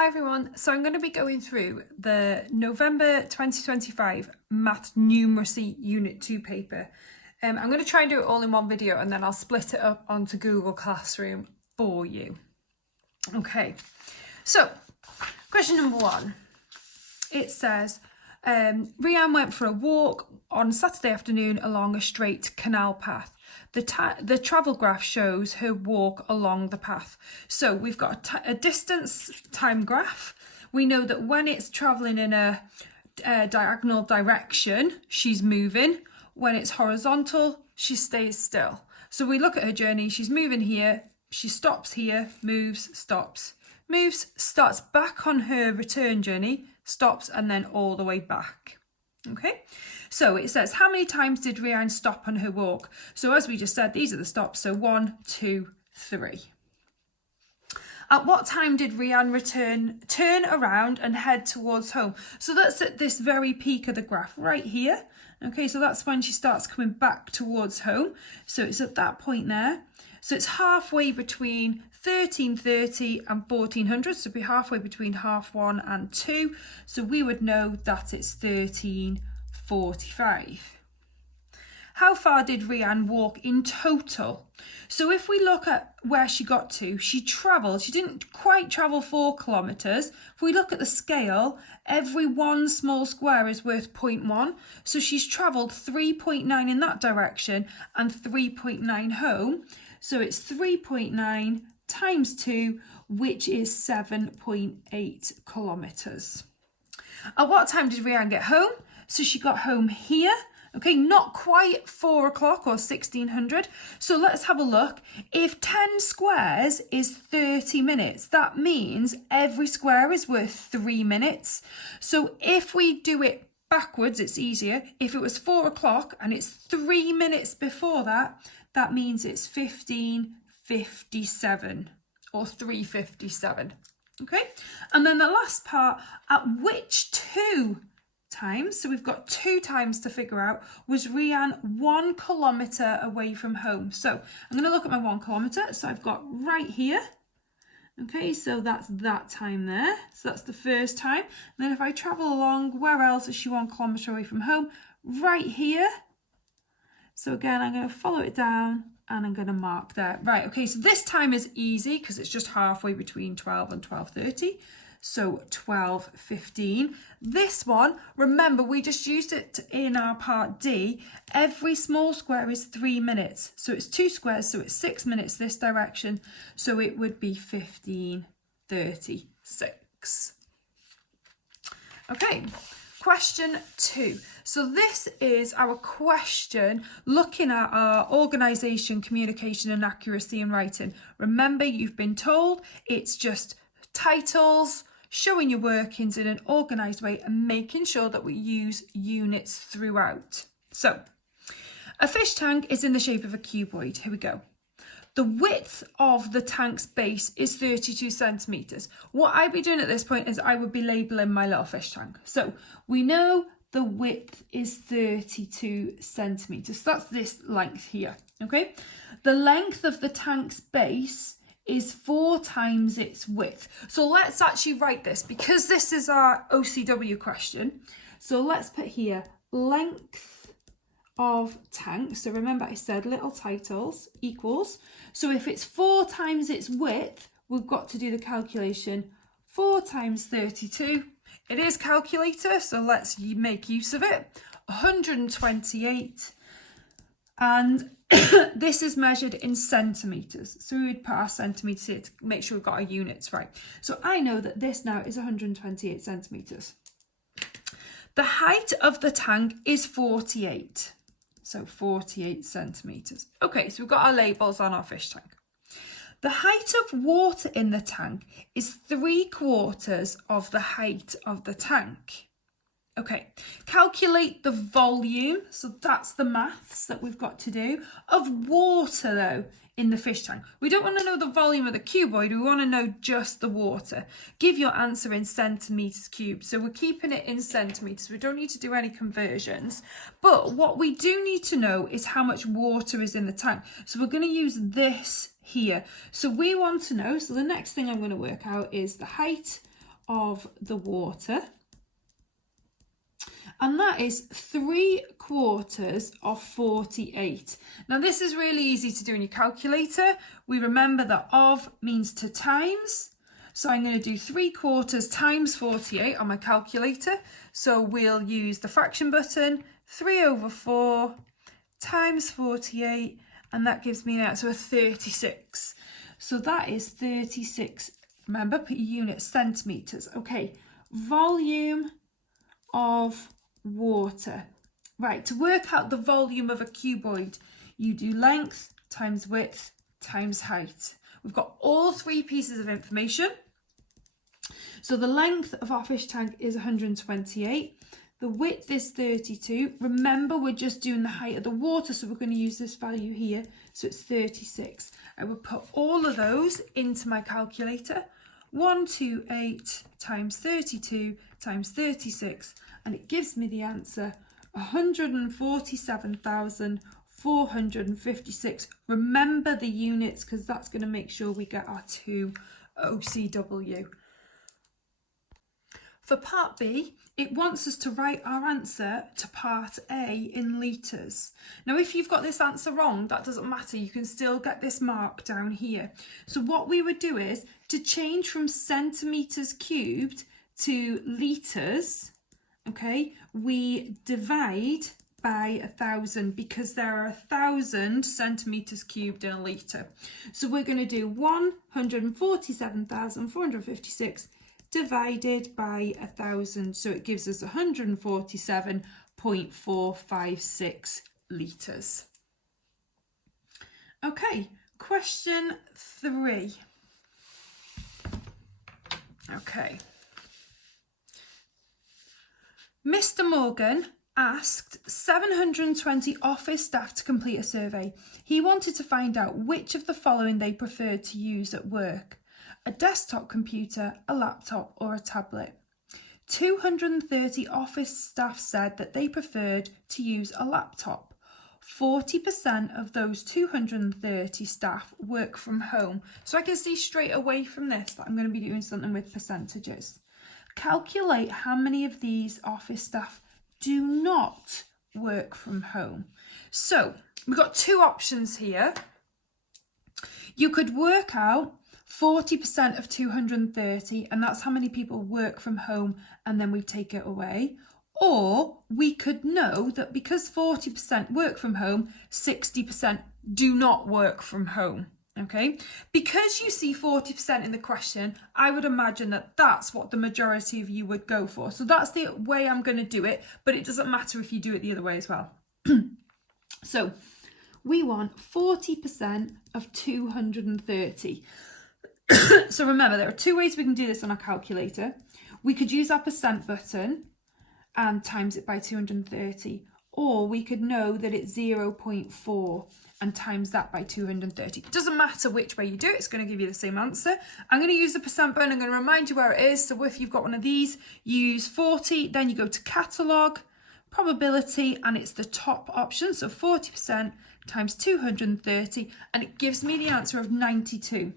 Hi everyone, so I'm going to be going through the November 2025 Math Numeracy Unit 2 paper. I'm going to try and do it all in one video and then I'll split it up onto Google Classroom for you. Okay, so question number 1. It says, Rianne went for a walk on Saturday afternoon along a straight canal path. The travel graph shows her walk along the path. So we've got a distance time graph. We know that when it's traveling in a diagonal direction, she's moving. When it's horizontal, she stays still. So we look at her journey, she's moving here, she stops here, moves, stops, moves, starts back on her return journey, stops, and then all the way back. Okay, so it says, how many times did Rianne stop on her walk? So as we just said, these are the stops. So 1, 2, 3. At what time did Rianne turn around and head towards home? So that's at this very peak of the graph right here. Okay, so that's when she starts coming back towards home. So it's at that point there. So it's halfway between 1330 and 1400, so it'd be halfway between 1/2 and 2. So we would know that it's 1345. How far did Rianne walk in total? So if we look at where she got to, she didn't quite travel 4 kilometres. If we look at the scale, every one small square is worth 0.1. So she's travelled 3.9 in that direction and 3.9 home. So it's 3.9 times 2, which is 7.8 kilometres. At what time did Rianne get home? So she got home here. Okay, not quite 4 o'clock or 1600. So let's have a look. If 10 squares is 30 minutes, that means every square is worth 3 minutes. So if we do it backwards, it's easier. If it was 4 o'clock and it's 3 minutes before that, that means it's 15:57 or 3:57. Okay, and then the last part, at which 2 times, so we've got 2 times to figure out, was Rianne 1 kilometre away from home? So I'm going to look at my 1 kilometre. So I've got right here. Okay, so that's that time there. So that's the first time. And then if I travel along, where else is she 1 kilometre away from home? Right here. So again, I'm going to follow it down and I'm going to mark there. Right, okay, so this time is easy because it's just halfway between 12 and 12:30. So 12:15. This one, remember, we just used it in our part D. Every small square is 3 minutes. So it's 2 squares, so it's 6 minutes this direction. So it would be 15:36. Okay. Question 2. So this is our question looking at our organisation, communication and accuracy in writing. Remember, you've been told it's just titles, showing your workings in an organised way and making sure that we use units throughout. So a fish tank is in the shape of a cuboid. Here we go. The width of the tank's base is 32 centimetres. What I'd be doing at this point is I would be labelling my little fish tank. So we know the width is 32 centimetres. So that's this length here, okay? The length of the tank's base is 4 times its width. So let's actually write this because this is our OCW question. So let's put here length of tank. So remember I said little titles equals. So if it's 4 times its width, we've got to do the calculation. 4 times 32. It is calculator, so let's make use of it. 128. And this is measured in centimetres. So we would put our centimetres here to make sure we've got our units right. So I know that this now is 128 centimetres. The height of the tank is 48. So 48 centimetres. Okay, so we've got our labels on our fish tank. The height of water in the tank is 3/4 of the height of the tank. Okay, calculate the volume, so that's the maths that we've got to do, of water though in the fish tank. We don't want to know the volume of the cuboid, we want to know just the water. Give your answer in centimetres cubed. So we're keeping it in centimetres, we don't need to do any conversions. But what we do need to know is how much water is in the tank. So we're going to use this here. So we want to know, so the next thing I'm going to work out is the height of the water. And that is 3/4 of 48. Now this is really easy to do in your calculator. We remember that of means to times. So I'm going to do 3/4 times 48 on my calculator. So we'll use the fraction button, 3/4 times 48, and that gives me an answer of 36. So that is 36, remember, per unit centimetres. Okay, volume of water. Right, to work out the volume of a cuboid, you do length times width times height. We've got all three pieces of information. So the length of our fish tank is 128. The width is 32. Remember, we're just doing the height of the water, so we're going to use this value here. So it's 36. I will put all of those into my calculator. 128 times 32 times 36, and it gives me the answer 147,456. Remember the units, because that's going to make sure we get our 2 OCW. For part B, it wants us to write our answer to part A in litres. Now, if you've got this answer wrong, that doesn't matter. You can still get this mark down here. So what we would do is, to change from centimetres cubed to litres, okay, we divide by 1,000 because there are 1,000 centimetres cubed in a litre. So we're going to do 147,456 divided by 1,000. So it gives us 147.456 litres. Okay, question 3. Okay. Mr. Morgan asked 720 office staff to complete a survey. He wanted to find out which of the following they preferred to use at work: a desktop computer, a laptop, or a tablet. 230 office staff said that they preferred to use a laptop. 40% of those 230 staff work from home. So I can see straight away from this that I'm going to be doing something with percentages. Calculate how many of these office staff do not work from home. So we've got two options here. You could work out 40% of 230, and that's how many people work from home, and then we take it away. Or we could know that because 40% work from home, 60% do not work from home. Okay, because you see 40% in the question, I would imagine that that's what the majority of you would go for. So that's the way I'm going to do it, but it doesn't matter if you do it the other way as well. So we want 40% of 230. So remember, there are two ways we can do this on our calculator. We could use our percent button and times it by 230, or we could know that it's 0.4 and times that by 230. It doesn't matter which way you do it, it's going to give you the same answer. I'm going to use the percent button. I'm going to remind you where it is. So if you've got one of these, you use 40, then you go to catalogue, probability, and it's the top option. So 40% times 230, and it gives me the answer of 92.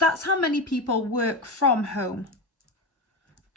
That's how many people work from home.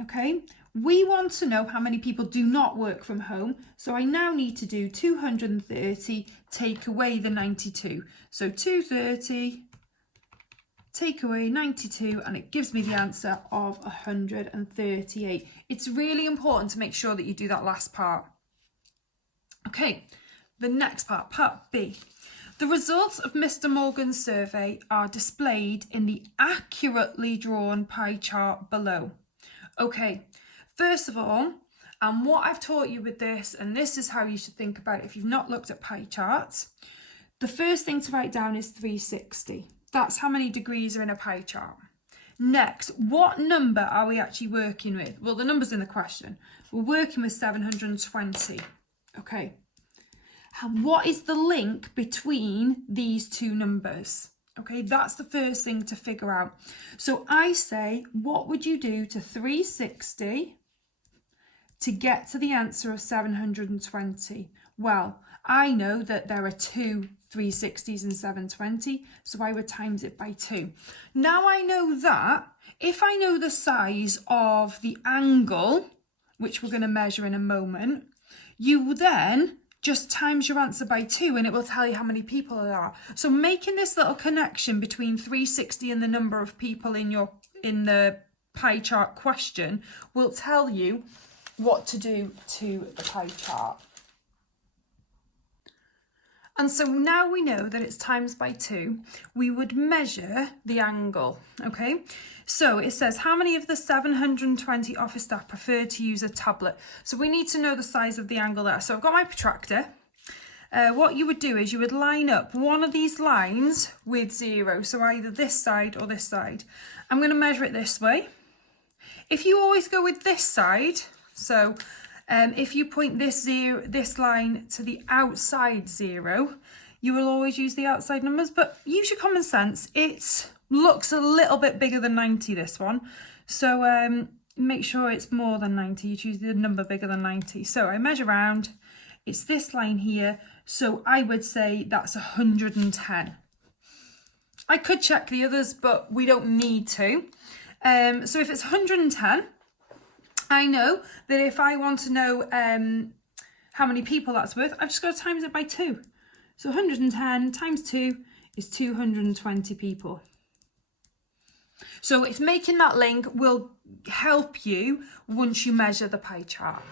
Okay, we want to know how many people do not work from home. So I now need to do 230 take away the 92. So 230 take away 92, and it gives me the answer of 138. It's really important to make sure that you do that last part. Okay, the next part, part B. The results of Mr. Morgan's survey are displayed in the accurately drawn pie chart below. Okay, first of all, and what I've taught you with this, and this is how you should think about it if you've not looked at pie charts, the first thing to write down is 360. That's how many degrees are in a pie chart. Next, what number are we actually working with? Well, the number's in the question. We're working with 720. Okay. And what is the link between these two numbers? Okay, that's the first thing to figure out. So I say, what would you do to 360 to get to the answer of 720? Well, I know that there are two 360s and 720, so I would times it by 2. Now I know that, if I know the size of the angle, which we're going to measure in a moment, you will then just times your answer by 2 and it will tell you how many people there are. So making this little connection between 360 and the number of people in the pie chart question will tell you what to do to the pie chart. And so now we know that it's times by 2, we would measure the angle, okay? So it says, how many of the 720 office staff prefer to use a tablet? So we need to know the size of the angle there. So I've got my protractor. What you would do is you would line up one of these lines with 0. So either this side or this side. I'm going to measure it this way. If you always go with this side, so if you point this line to the outside 0, you will always use the outside numbers, but use your common sense. It looks a little bit bigger than 90, this one. So make sure it's more than 90. You choose the number bigger than 90. So I measure round. It's this line here. So I would say that's 110. I could check the others, but we don't need to. So if it's 110, I know that if I want to know how many people that's worth, I've just got to times it by 2. So 110 times 2 is 220 people. So it's making that link will help you once you measure the pie chart.